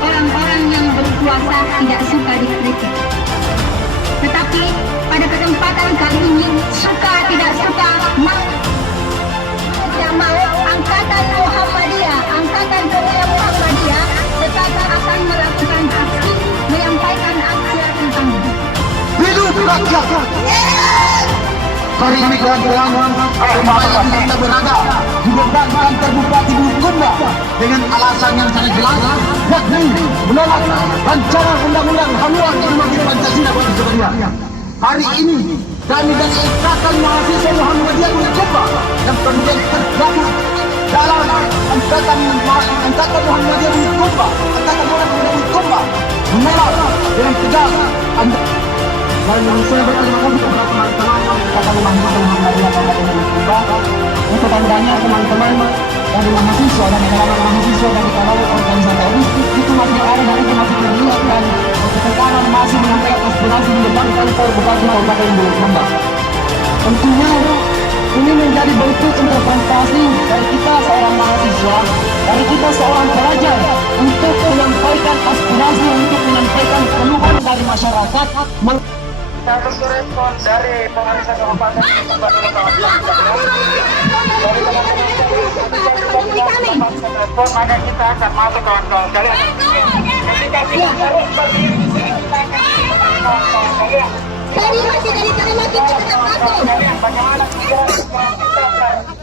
orang-orang yang berkuasa tidak suka dikritik. Tetapi pada kesempatan kali ini, suka tidak suka, mau tidak mau, Angkatan Muhammadiyah, Angkatan Pemuda Muhammadiyah tetap akan melakukan aksi, menyampaikan aksi tentang Hidup rakyat. Hari ini kawan-kawan, kembali kita berada dibebankan terbuka di Bulukumba dengan alasan yang sangat jelas, yakni menolak rancangan undang-undang haluan ideologi Pancasila bagi sekalian. Hari ini kami dari Ikatan Mahasiswa Muhammadiyah Bulukumba yang kemudian tergabung dalam Angkatan Muhammadiyah Bulukumba, Angkatan Muhammadiyah Bulukumba menolak dengan tegas dan saya berterima kasih kepada teman-teman Angkatan Mahasiswa Muhammadiyah Bulukumba untuk tandanya teman-teman dari mahasiswa dan kalangan mahasiswa dari kalangan organisasi itu masih ada dan itu masih terlihat dan sekarang masih menyampaikan aspirasi di depan kantor Bupati Kabupaten Bulukumba. Tentunya ini menjadi bentuk interpretasi dari kita seorang mahasiswa, dari kita seorang pelajar untuk menyampaikan aspirasi, untuk menyampaikan keluhan dari masyarakat. Satu respon dari pemerintah Kabupaten Bulukumba dari teman-teman respon, maka kita akan masuk kawan-kawan kalian. Ketika kita harus berdiri di sini, kita akan kawan-kawan kalian. Bagaimana kita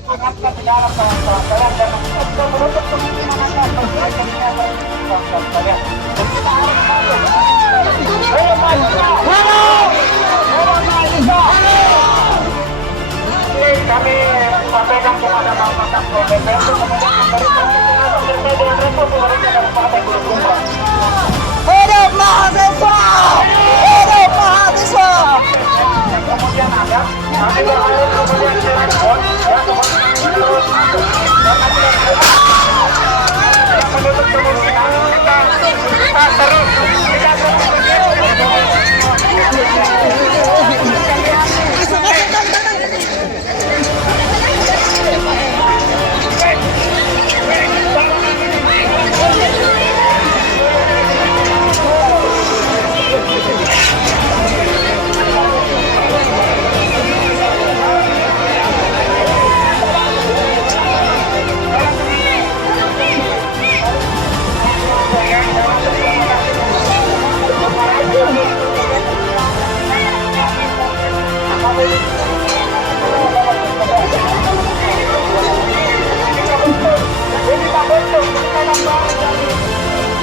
mengatur di dalam kawan-kawan kalian dan kita menutup kemungkinan akan berkaitan dengan kawan-kawan kalian. Kita harus masuk. Ayo kami sampaikan kepada Bapak Kapol DPR kemudian memberikan dengan respon pemerintah Kabupaten Bulukumba. Hidup mahasiswa! Hidup mahasiswa! Kemudian ada kami berharap kemudian direspon ya kemudian terus masuk dan menutup kemungkinan kita terus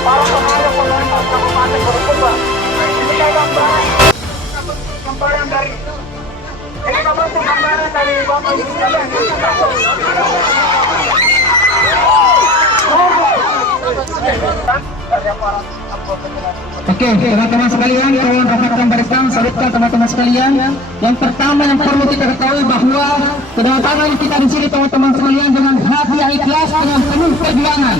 para pengajar pemerintah Kabupaten Bulukumba. Ini gambaran dari Bapak Ibu sekalian. Oke, teman-teman sekalian, tolong rapatkan barisan, salutkan teman-teman sekalian. Yang pertama yang perlu kita ketahui bahwa kedatangan kita di sini teman-teman sekalian dengan hati yang ikhlas, dengan penuh perjuangan.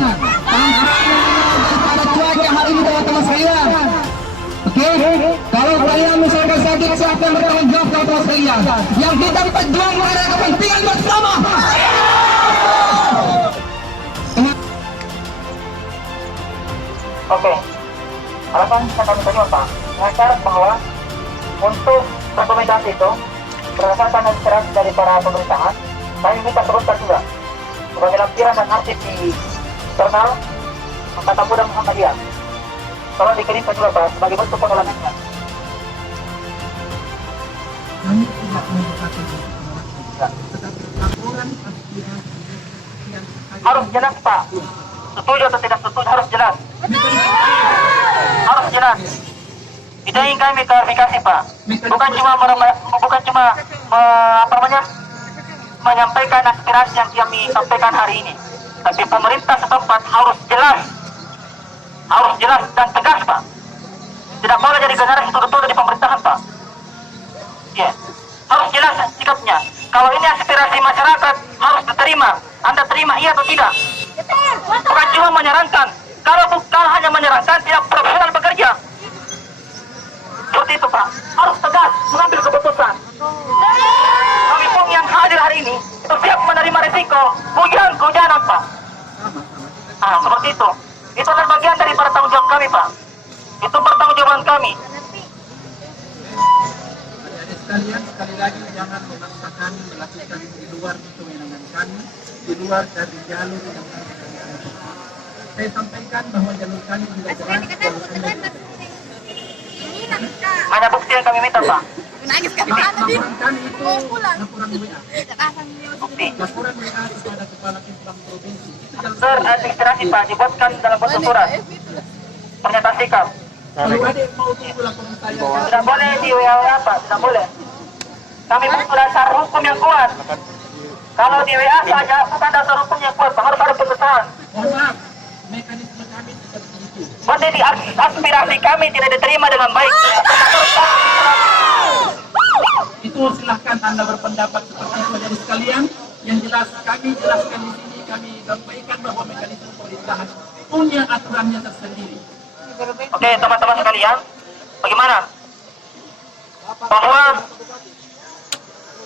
Pada cuaca hari ini teman-teman sekalian. Oke, kalau kalian misalkan sakit, siapa yang bertanggung jawab teman-teman sekalian? Yang kita berjuang adalah kepentingan bersama. Oke, alasan kami tadi Pak, mencatat bahwa untuk rekomendasi itu berdasarkan aspirasi dari para pemerintahan, kami minta teruskan juga sebagai lampiran dan aktif di internal Angkatan Muda Muhammadiyah. Tolong dikirimkan juga Pak sebagai bentuk penolakannya. Kami tidak mendekati laporan Harus jelas Pak, setuju atau tidak setuju harus jelas. Harus jelas. Tidak ingin kami klarifikasi Pak. Bukan cuma menyampaikan aspirasi yang kami sampaikan hari ini, tapi pemerintah setempat harus jelas dan tegas Pak. Tidak boleh jadi generasi tuduh-tuduh di pemerintahan Pak. Ya, harus jelas sikapnya. Kalau ini aspirasi masyarakat harus diterima. Anda terima iya atau tidak? Bukan cuma menyarankan. Kalau bukan hanya menyarankan, tidak profesional bekerja. Seperti itu Pak. Harus tegas mengambil keputusan. Kami pun yang hadir hari ini itu siap menerima risiko hujan-hujanan Pak. Seperti itu. Itu adalah bagian dari tanggung jawab kami, Pak. Itu pertanggungjawaban kami. Adik-adik sekalian, sekali lagi jangan memaksa kami melakukan di luar kewenangan kami, di luar dari jalur yang kami tentukan. Saya sampaikan bahwa jalur kami juga jelas bahwa Ada bukti yang kami minta, Pak. laporan kami itu laporan WA. Bukti. Laporan WA kepada Kepala Kimplang Provinsi. Itu jalur Sir, administrasi, Pak, dibuatkan dalam bentuk surat. Pernyataan sikap. kalau adik mau tunggu laporan saya, Tidak boleh di WA, Pak. Tidak boleh. Kami butuh dasar hukum yang kuat. Kalau di WA saja bukan dasar hukum yang kuat, Pak. Harus ada pengesahan. mohon maaf, mekanisme kami seperti itu. Berarti di aspirasi kami tidak diterima dengan baik. Itu silahkan Anda berpendapat seperti itu dari sekalian. Yang jelas kami jelaskan di sini, kami sampaikan bahwa mekanisme pemerintahan punya aturannya tersendiri. Oke, teman-teman sekalian, bagaimana? Bahwa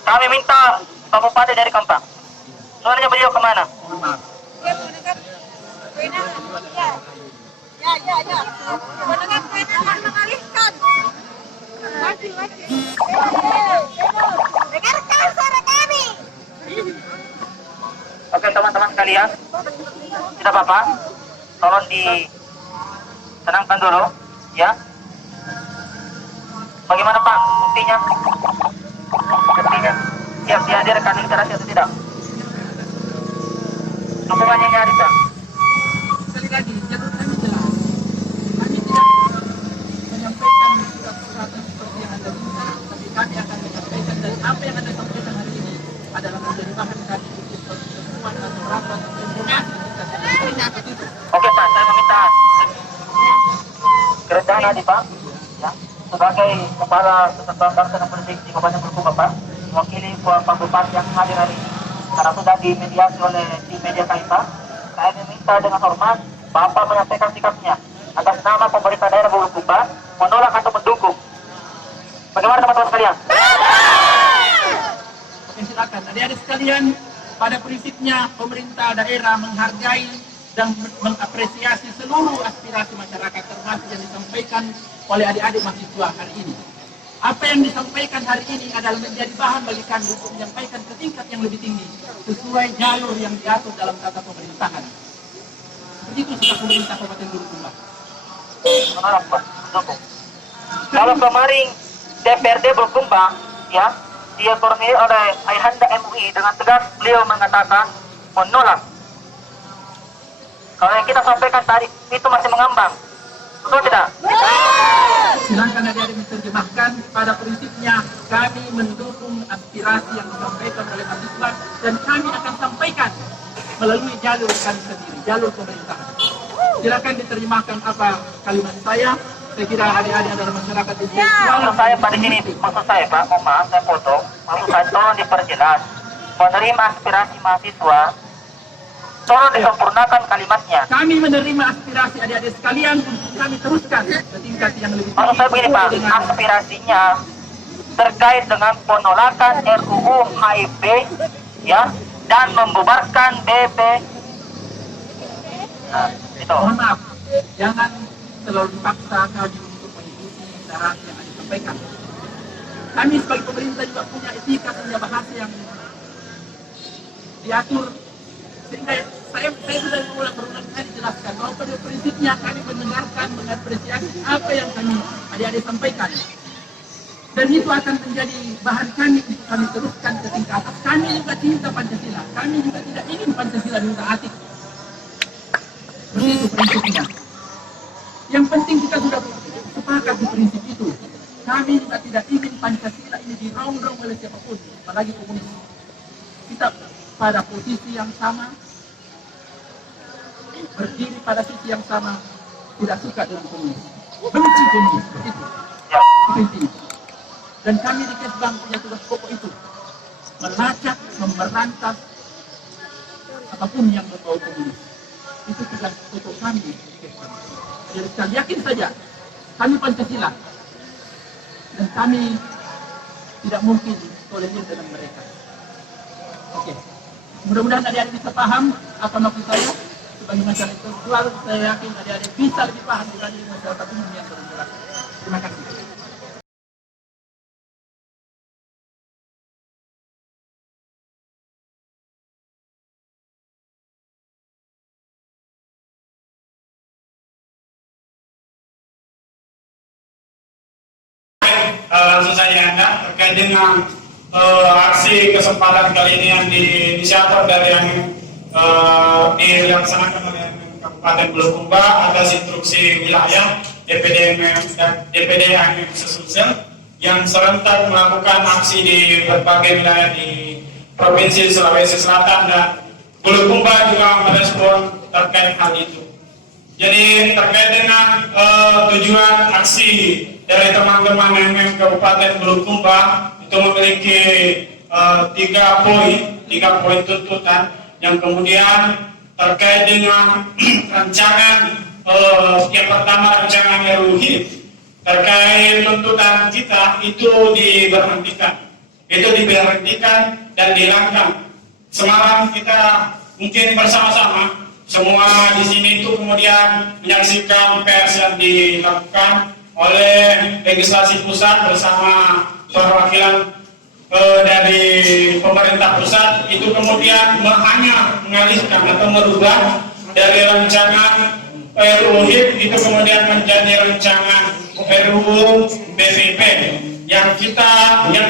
kami minta Pak Bupati dari Kempang. Soalnya beliau kemana? Mohon maaf. Oke, teman-teman sekalian, tidak apa-apa. Tolong ditenangkan dulu, ya. Bagaimana Pak? Buktinya? Buktinya siap dihadirkan literasi atau tidak? Apa banyak nyari, Pak? Sekali lagi, jalur kami jelas. Kami tidak menyampaikan surat-surat seperti yang Anda minta, tapi kami akan menyampaikan dan apa yang Anda sampaikan hari ini adalah menjadi bahan kami untuk pertemuan atau rapat koordinasi kita. Oke Pak, saya meminta kerendahan hati Pak, ya, sebagai kepala kesatuan bangsa dan politik di Kabupaten Bulukumba Pak, mewakili Pak Bupati yang hadir hari ini, karena sudah dimediasi oleh tim media kami Pak, saya meminta dengan hormat Bapak menyampaikan sikapnya atas nama pemerintah daerah Bulukumba menolak atau mendukung. Bagaimana teman-teman sekalian? Oke, silakan. Adik-adik sekalian, pada prinsipnya pemerintah daerah menghargai dan mengapresiasi seluruh aspirasi masyarakat termasuk yang disampaikan oleh adik-adik mahasiswa hari ini. Apa yang disampaikan hari ini adalah menjadi bahan bagi kami untuk menyampaikan ke tingkat yang lebih tinggi sesuai jalur yang diatur dalam tata pemerintahan. Begitu sudah pemerintah Kabupaten Bulukumba. Menolak Pak, mendukung. Kalau kemarin DPRD Bulukumba, ya, dikoordinir oleh Ayahanda MUI dengan tegas beliau mengatakan menolak. Kalau yang kita sampaikan tadi itu masih mengambang, betul tidak? Silakan adik-adik diterjemahkan. Pada prinsipnya kami mendukung aspirasi yang disampaikan oleh mahasiswa dan kami akan sampaikan melalui jalur kami sendiri, jalur pemerintahan. Silakan diterjemahkan apa kalimat saya. Saya kira adik-adik adalah masyarakat di sini. Maksud saya Pak di sini, maksud saya Pak, mohon maaf saya potong. Maksud saya tolong diperjelas. Menerima aspirasi mahasiswa, tolong disempurnakan kalimatnya. Kami menerima aspirasi adik-adik sekalian untuk kami teruskan ke tingkat yang lebih tinggi. Maksud saya begini Pak, aspirasinya terkait dengan penolakan RUU HIP, ya, dan membubarkan BP. Nah, itu. Mohon maaf, jangan terlalu dipaksa kami untuk mengikuti syarat yang ada disampaikan. Kami sebagai pemerintah juga punya etika, punya bahasa yang diatur, sehingga saya sudah berulang kali jelaskan bahwa pada prinsipnya kami mendengarkan, mengapresiasi apa yang kami adik-adik sampaikan, dan itu akan menjadi bahan kami untuk kami teruskan ke tingkat atas. Kami juga cinta Pancasila, kami juga tidak ingin Pancasila diutak-atik. Seperti itu prinsipnya. Yang penting kita sudah sepakat di prinsip itu. Kami juga tidak ingin Pancasila ini dirongrong oleh siapapun, apalagi komunis. Kita pada posisi yang sama, berdiri pada sisi yang sama, tidak suka dengan komunis, benci komunis, itu. Itu intinya. Dan kami di Kesbang punya tugas pokok itu, melacak, memberantas apapun yang berbau komunis. Itu tugas pokok kami di Kesbang. Jadi sekali yakin saja, kami Pancasila, dan kami tidak mungkin tolerir dengan mereka. Oke, mudah-mudahan adik-adik bisa paham apa maksud saya. sebagai masyarakat intelektual, saya yakin adik-adik bisa lebih paham dibanding masyarakat umum yang bergerak. Terima kasih. Langsung saja terkait dengan aksi kesempatan kali ini yang diinisiator dari yang dilaksanakan oleh Kabupaten Bulukumba atas instruksi wilayah DPD AMM Sesulsel yang serentak melakukan aksi di berbagai wilayah di Provinsi Sulawesi Selatan, dan Bulukumba juga merespon terkait hal itu. Jadi terkait dengan tujuan aksi dari teman-teman AMM Kabupaten Bulukumba itu memiliki 3 poin tuntutan yang kemudian terkait dengan rancangan yang pertama, rancangan RUU HIP terkait tuntutan kita itu diberhentikan dan dihilangkan. Semalam kita mungkin bersama-sama semua di sini itu kemudian menyaksikan pers yang dilakukan oleh legislasi pusat bersama perwakilan dari pemerintah pusat, itu kemudian hanya mengalihkan atau merubah dari rancangan RUU HIP itu kemudian menjadi rancangan RUU BPP yang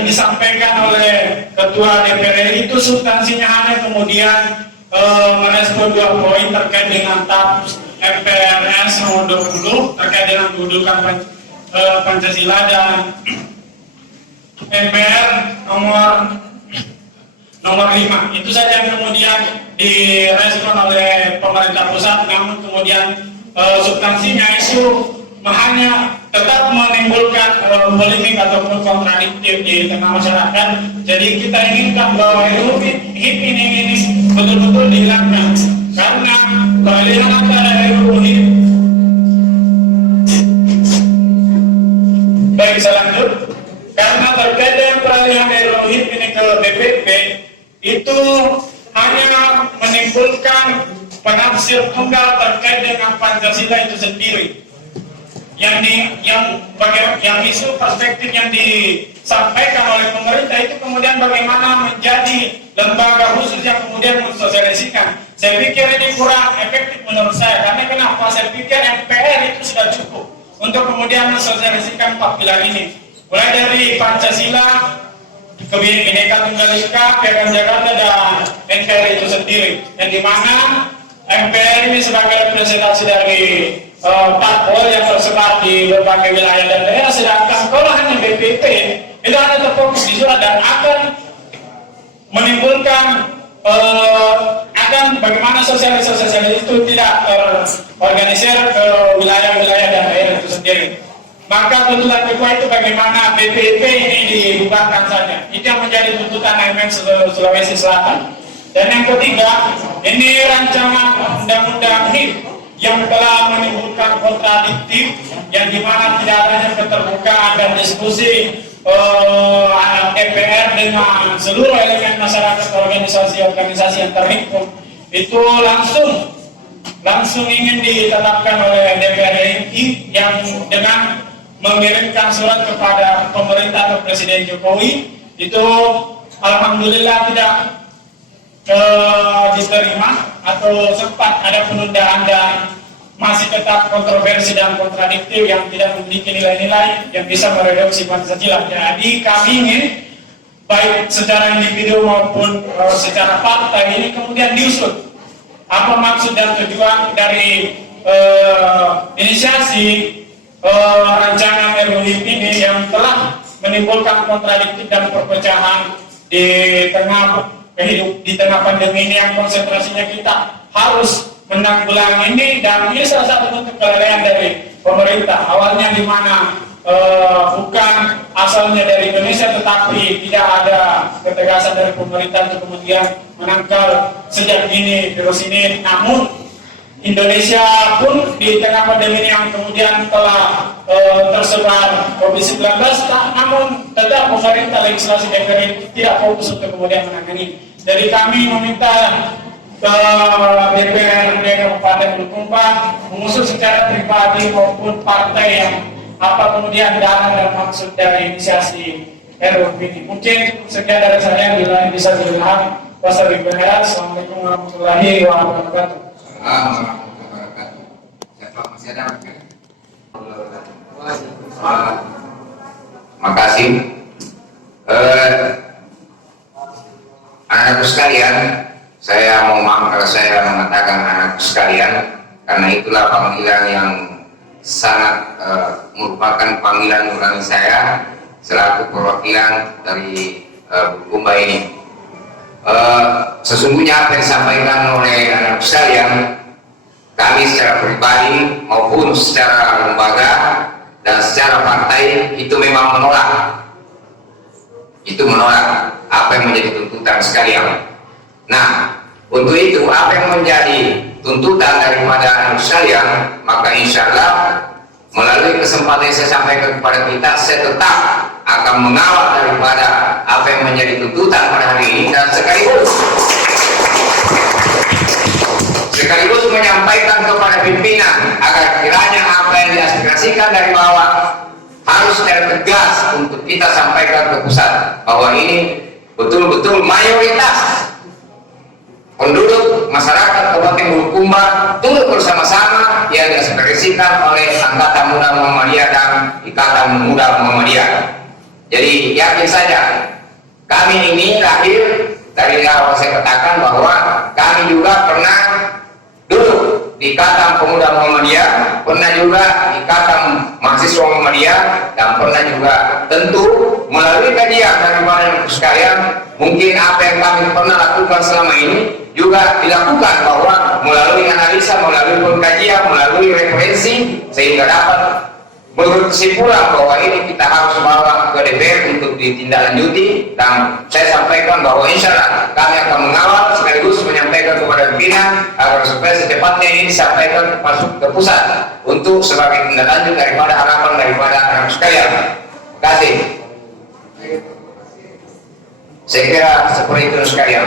disampaikan oleh Ketua DPR itu substansinya hanya kemudian merespon 2 poin terkait dengan TAP MPRS nomor 20 terkait dengan kedudukan Pancasila, dan MPR nomor 5. Itu saja yang kemudian direspon oleh pemerintah pusat, namun kemudian substansinya isu hanya tetap menimbulkan polemik ataupun kontradiktif di tengah masyarakat. Jadi kita inginkan bahwa RUU HIP ini betul-betul dihilangkan, karena peralihan antara RUU HIP. Baik, saya lanjut. Karena terkait dengan peralihan RUU HIP ini ke BPP itu hanya menimbulkan penafsir tunggal terkait dengan Pancasila itu sendiri. Yang isu perspektif yang disampaikan oleh pemerintah itu kemudian bagaimana menjadi lembaga khusus yang kemudian mensosialisasikan. Saya pikir ini kurang efektif menurut saya. Karena kenapa? Saya pikir MPR itu sudah cukup untuk kemudian mensosialisasikan 4 pilar ini. Mulai dari Pancasila, Kebinekaan Tunggal Ika, Piagam Jakarta, dan NKRI itu sendiri. Yang dimana MPR ini sebagai representasi dari parpol yang tersebar di berbagai wilayah dan daerah, sedangkan kalau hanya BPP itu hanya terfokus di surat dan akan menimbulkan akan bagaimana sosialisasi itu tidak terorganisir ke wilayah-wilayah dan daerah itu sendiri. Maka tuntutan kedua itu bagaimana BPP ini dibubarkan saja. Itu yang menjadi tuntutan AMM Sulawesi Selatan. Dan yang ketiga, ini rancangan undang-undang HIP yang telah menimbulkan kontradiktif, yang dimana tidak adanya keterbukaan dan diskusi DPR dengan seluruh elemen masyarakat, organisasi-organisasi yang terhimpun, itu langsung ingin ditetapkan oleh DPR RI yang dengan mengirimkan surat kepada pemerintah atau Presiden Jokowi. Itu alhamdulillah tidak diterima atau sempat ada penundaan dan masih tetap kontroversi dan kontradiktif yang tidak memiliki nilai-nilai yang bisa mereduksi Pancasila. Jadi kami ingin baik secara individu maupun secara partai ini kemudian diusut apa maksud dan tujuan dari inisiasi rancangan RUU ini yang telah menimbulkan kontradiktif dan perpecahan di tengah pandemi ini, yang konsentrasinya kita harus menanggulangi ini, dan ini salah satu bentuk kelalaian dari pemerintah. Awalnya di mana bukan asalnya dari Indonesia, tetapi tidak ada ketegasan dari pemerintah untuk kemudian menangkal sejak dini virus ini. Namun Indonesia pun di tengah pandemi ini yang kemudian telah tersebar COVID-19, namun tetap pemerintah legislasi DPR tidak fokus untuk kemudian menangani. Jadi kami meminta ke DPRD Kabupaten Bulukumba mengusut secara pribadi maupun partai yang apa kemudian dana dan maksud dari inisiasi RUU ini. Mungkin sekian dari saya, bila bisa dilihat. Wassalamualaikum warahmatullahi wabarakatuh. Masih ada? Makasih. Anak-anak sekalian, saya mau maaf kalau saya mengatakan anak sekalian, karena itulah panggilan yang sangat merupakan panggilan nurani saya selaku perwakilan dari Bulukumba ini. Sesungguhnya apa yang disampaikan oleh anak sekalian, kami secara pribadi maupun secara lembaga dan secara partai itu memang menolak. Itu menolak apa yang menjadi tuntutan sekalian. Nah, untuk itu apa yang menjadi tuntutan daripada anak sekalian, maka insya Allah melalui kesempatan yang saya sampaikan kepada kita, saya tetap akan mengawal daripada apa yang menjadi tuntutan pada hari ini, dan sekaligus menyampaikan kepada pimpinan agar kiranya apa yang diaspirasikan dari bawah harus secara tegas untuk kita sampaikan ke pusat, bahwa ini betul-betul mayoritas penduduk masyarakat Kabupaten Bulukumba turut bersama-sama yang diaspirasikan oleh Angkatan Muda Muhammadiyah dan Ikatan Muda Muhammadiyah. Jadi yakin saja, kami ini lahir dari awal saya katakan bahwa kami juga pernah duduk di Ikatan Pemuda Muhammadiyah, pernah juga di Ikatan Mahasiswa Muhammadiyah, dan pernah juga tentu melalui kajian dari mana sekalian, mungkin apa yang kami pernah lakukan selama ini juga dilakukan, bahwa melalui analisa, melalui pengkajian, melalui referensi, sehingga dapat berkesimpulan bahwa ini kita harus bawa ke DPR untuk ditindaklanjuti. Dan saya sampaikan bahwa insya Allah kami akan mengawal sekaligus menyampaikan kepada pimpinan agar supaya secepatnya ini disampaikan masuk ke pusat untuk sebagai tindaklanjut daripada harapan daripada anak sekalian. Terima kasih. Saya kira seperti itu sekalian.